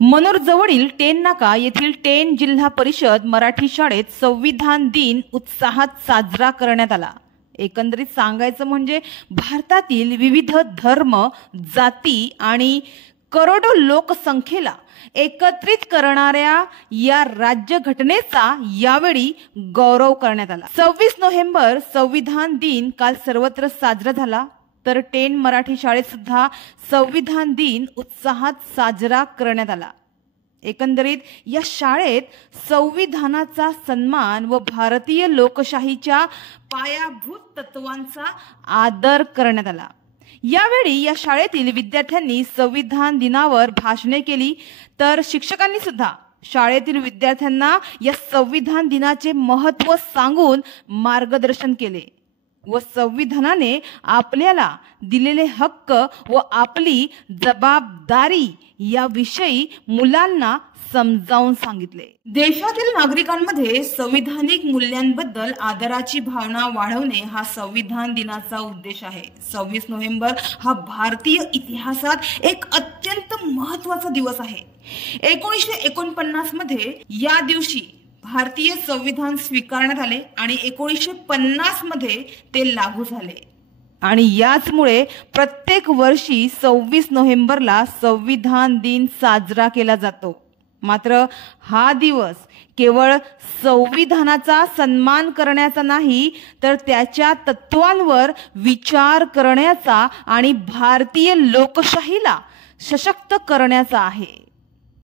मनोर जवळील टेन नाका येथील टेन जिल्हा परिषद मराठी शाळेत संविधान दिन उत्साहात साजरा करण्यात आला। एकंदरीत सांगायचं म्हणजे भारतातील विविध धर्म, जाती आणि करोडो लोकसंख्येला एकत्रित करणाऱ्या या राज्यघटनेचा यावेळी गौरव करण्यात आला। 26 नोव्हेंबर संविधान दिन काल सर्वत्र साजरा झाला, तर टेन मराठी शाळेत सुद्धा संविधान दिन उत्साहात साजरा करण्यात आला। एकंदरीत या शाळेत संविधानाचा सन्मान व भारतीय लोकशाहीच्या पायाभूत तत्वांचा आदर करण्यात आला। यावेळी या शाळेतील विद्यार्थ्यांनी संविधान दिनावर भाषणे केली, तर शिक्षकांनी सुद्धा शाळेतील विद्यार्थ्यांना या संविधान दिनाचे महत्त्व सांगून मार्गदर्शन केले व संविधानाने आपल्याला दिलेले हक्क व आपली जबाबदारी याविषयी मुलांना समजावून सांगितले। देशातील नागरिकांमध्ये संविधानिक मूल्यांबद्दल आदराची भावना वाढवणे हा संविधान दिनाचा उद्देश आहे। 26 नोव्हेंबर हा भारतीय इतिहासात एक अत्यंत महत्त्वाचा दिवस आहे। 1949 मध्ये या दिवशी भारतीय संविधान स्वीकारण्यात आले आणि 1950 मध्ये ते लागू झाले आणि याचमुळे प्रत्येक वर्षी 26 नोव्हेंबरला संविधान दिन साजरा केला जातो। मात्र हा दिवस केवळ संविधानाचा सन्मान करण्याचा नाही, तर त्याच्या तत्वांवर विचार करण्याचा आणि भारतीय लोकशाहीला सशक्त करण्याचा आहे।